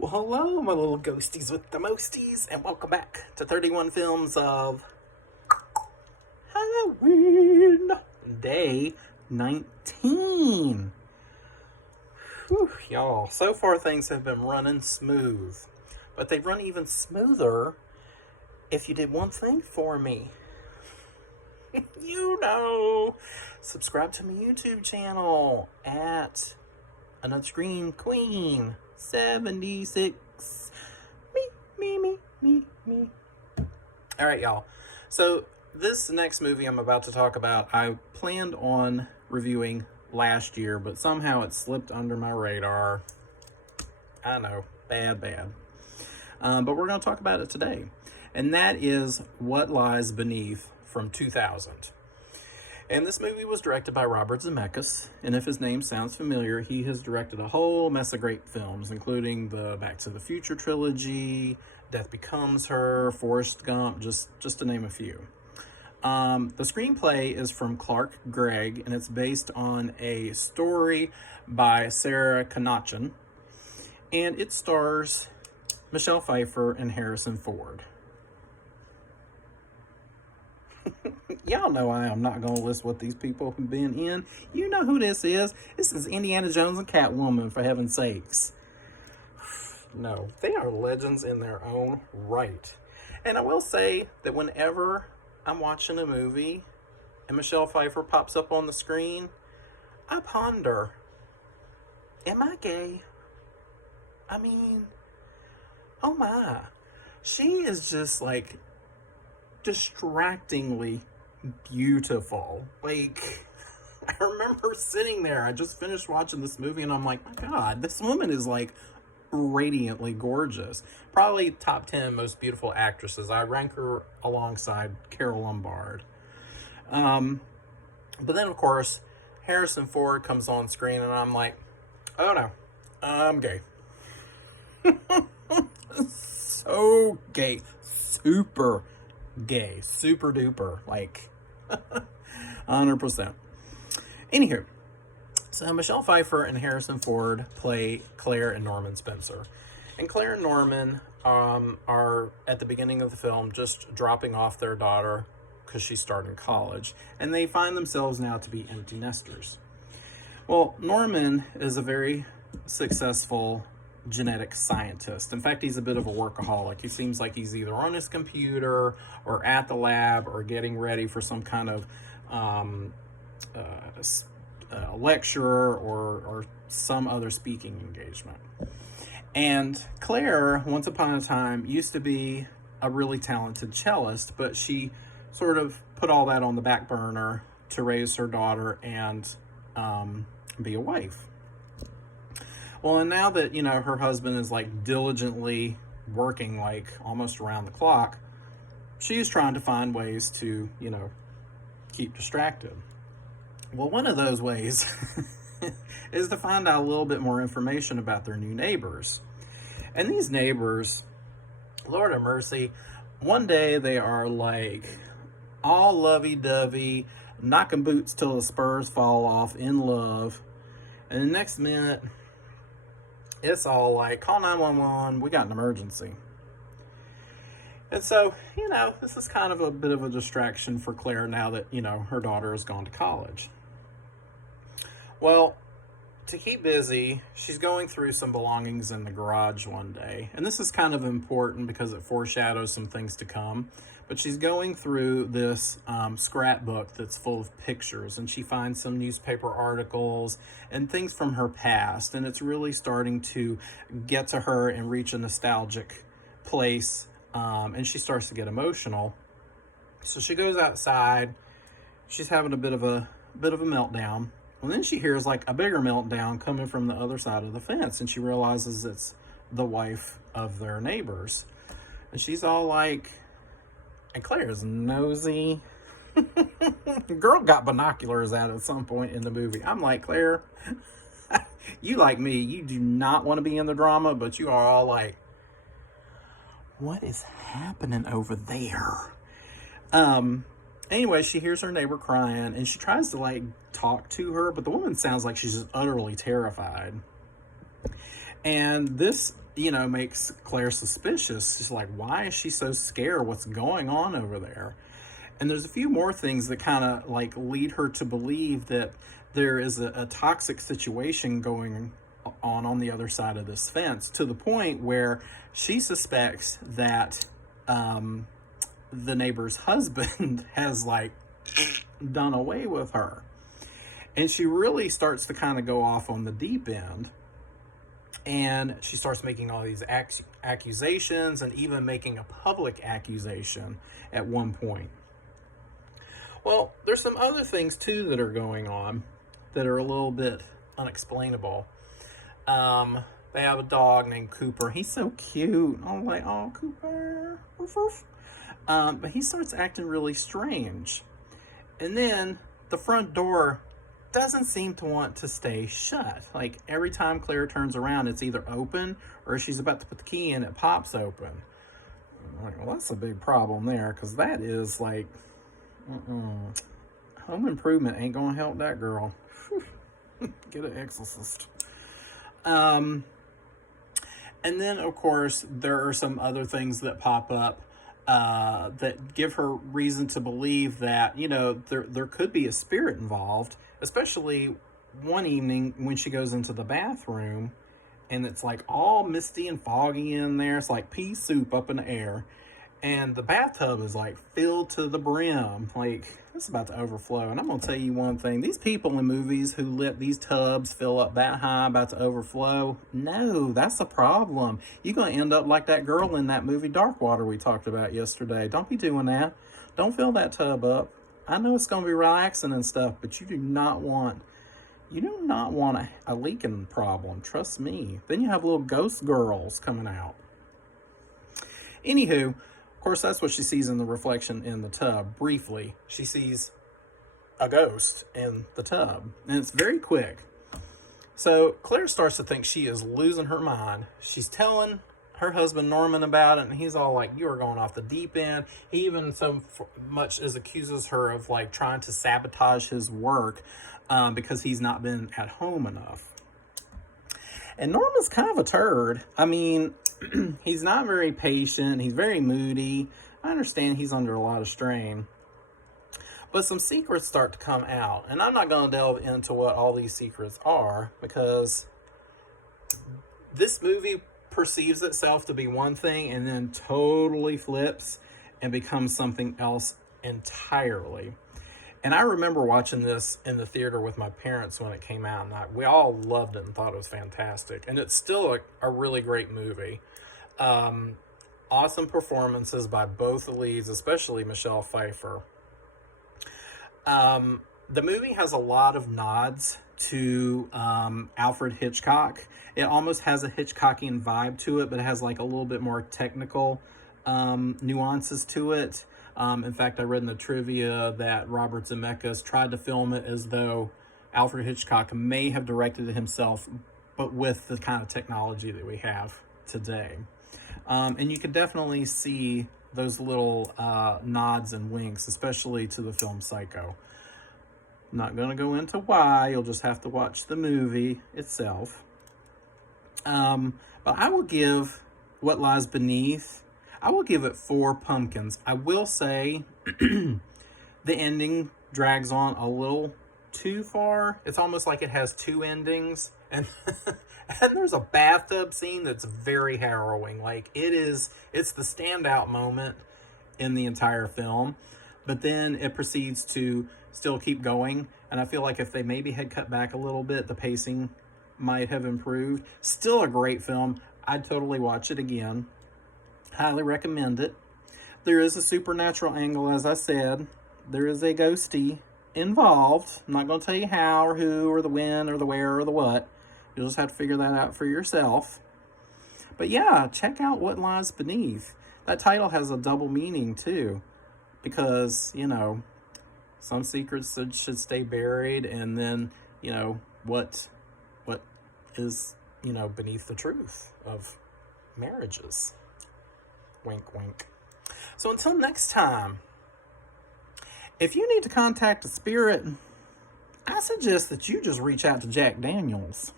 Well, hello, my little ghosties with the mosties, and welcome back to 31 Films of Halloween, day 19. Whew, y'all, so far things have been running smooth, but they'd run even smoother if you did one thing for me. Subscribe to my YouTube channel at Another Scream Queen 76. Me. All right, y'all. So this next movie I'm about to talk about, I planned on reviewing last year, but somehow it slipped under my radar. I know, bad. But we're going to talk about it today. And that is What Lies Beneath from 2000. And this movie was directed by Robert Zemeckis, and if his name sounds familiar, he has directed a whole mess of great films, including the Back to the Future trilogy, Death Becomes Her, Forrest Gump, just to name a few. The screenplay is from Clark Gregg, and it's based on a story by Sarah Connaughton, and it stars Michelle Pfeiffer and Harrison Ford. Y'all know I am not going to list what these people have been in. You know who this is. This is Indiana Jones and Catwoman, for heaven's sakes. No, they are legends in their own right. And I will say that whenever I'm watching a movie and Michelle Pfeiffer pops up on the screen, I ponder, am I gay? I mean, oh my. She is just like distractingly beautiful. Like, I remember sitting there, I just finished watching this movie and I'm like, my God, this woman is like radiantly gorgeous. Probably top 10 most beautiful actresses. I rank her alongside Carol Lombard. But then of course Harrison Ford comes on screen and I'm like, oh no, I'm gay. So gay, super gay, super duper, like 100%. Anywho, so Michelle Pfeiffer and Harrison Ford play Claire and Norman Spencer. And Claire and Norman are, at the beginning of the film, just dropping off their daughter because she's starting college. And they find themselves now to be empty nesters. Well, Norman is a very successful genetic scientist. In fact, he's a bit of a workaholic. He seems like he's either on his computer or at the lab or getting ready for some kind of lecture or some other speaking engagement. And Claire, once upon a time, used to be a really talented cellist, but she sort of put all that on the back burner to raise her daughter and be a wife. Well, and now that, her husband is like diligently working like almost around the clock, she's trying to find ways to, keep distracted. Well, one of those ways is to find out a little bit more information about their new neighbors. And these neighbors, Lord have mercy, one day they are like all lovey-dovey, knocking boots till the spurs fall off, in love. And the next minute, it's all like, call 911, we got an emergency. And so, this is kind of a bit of a distraction for Claire now that, her daughter has gone to college. Well, to keep busy, she's going through some belongings in the garage one day. And this is kind of important because it foreshadows some things to come. But she's going through this scrapbook that's full of pictures, and she finds some newspaper articles and things from her past. And it's really starting to get to her and reach a nostalgic place. And she starts to get emotional. So she goes outside. She's having a bit of a meltdown. And then she hears like a bigger meltdown coming from the other side of the fence, and she realizes it's the wife of their neighbors. And she's all like, and Claire's nosy. The girl got binoculars out at some point in the movie. I'm like, Claire, you like me, you do not want to be in the drama, but you are all like, what is happening over there? Anyway, she hears her neighbor crying, and she tries to like talk to her, but the woman sounds like she's just utterly terrified. And this makes Claire suspicious. She's like, why is she so scared? What's going on over there? And there's a few more things that kind of like lead her to believe that there is a toxic situation going on the other side of this fence, to the point where she suspects that the neighbor's husband has like done away with her. And she really starts to kind of go off on the deep end. And she starts making all these accusations, and even making a public accusation at one point. Well, there's some other things too that are going on that are a little bit unexplainable. They have a dog named Cooper. He's so cute. I'm like, oh, Cooper. Woof, woof. But he starts acting really strange. And then the front door doesn't seem to want to stay shut. Like, every time Claire turns around, it's either open, or she's about to put the key in, it pops open. I'm like, well, that's a big problem there, because that is like, home improvement ain't gonna help that girl. Get an exorcist. And then, of course, there are some other things that pop up that give her reason to believe that, there could be a spirit involved, especially one evening when she goes into the bathroom and it's like all misty and foggy in there. It's like pea soup up in the air. And the bathtub is like filled to the brim. Like, it's about to overflow. And I'm going to tell you one thing. These people in movies who let these tubs fill up that high, about to overflow, no, that's a problem. You're going to end up like that girl in that movie Dark Water we talked about yesterday. Don't be doing that. Don't fill that tub up. I know it's going to be relaxing and stuff, but you do not want a leaking problem. Trust me. Then you have little ghost girls coming out. Anywho, of course, that's what she sees in the reflection in the tub. Briefly, she sees a ghost in the tub, and it's very quick. So Claire starts to think she is losing her mind. She's telling her husband Norman about it, and he's all like, you are going off the deep end. He even so much as accuses her of like trying to sabotage his work because he's not been at home enough. And Norman's kind of a turd. I mean, he's not very patient. He's very moody. I understand he's under a lot of strain. But some secrets start to come out. And I'm not going to delve into what all these secrets are, because this movie perceives itself to be one thing and then totally flips and becomes something else entirely. And I remember watching this in the theater with my parents when it came out, and we all loved it and thought it was fantastic. And it's still a really great movie. Awesome performances by both the leads, especially Michelle Pfeiffer. The movie has a lot of nods to Alfred Hitchcock. It almost has a Hitchcockian vibe to it, but it has like a little bit more technical nuances to it. In fact, I read in the trivia that Robert Zemeckis tried to film it as though Alfred Hitchcock may have directed it himself, but with the kind of technology that we have today. And you can definitely see those little nods and winks, especially to the film Psycho. I'm not going to go into why. You'll just have to watch the movie itself. But I will give What Lies Beneath, I will give it 4 pumpkins. I will say the ending drags on a little too far. It's almost like it has 2 endings. And, and there's a bathtub scene that's very harrowing. Like, it's the standout moment in the entire film. But then it proceeds to still keep going. And I feel like if they maybe had cut back a little bit, the pacing might have improved. Still a great film. I'd totally watch it again. Highly recommend it. There is a supernatural angle, as I said. There is a ghostie involved. I'm not going to tell you how or who or the when or the where or the what. You'll just have to figure that out for yourself. But yeah, check out What Lies Beneath. That title has a double meaning too, because, some secrets should stay buried, and then, what is, beneath the truth of marriages. Wink, wink. So until next time, if you need to contact a spirit, I suggest that you just reach out to Jack Daniels.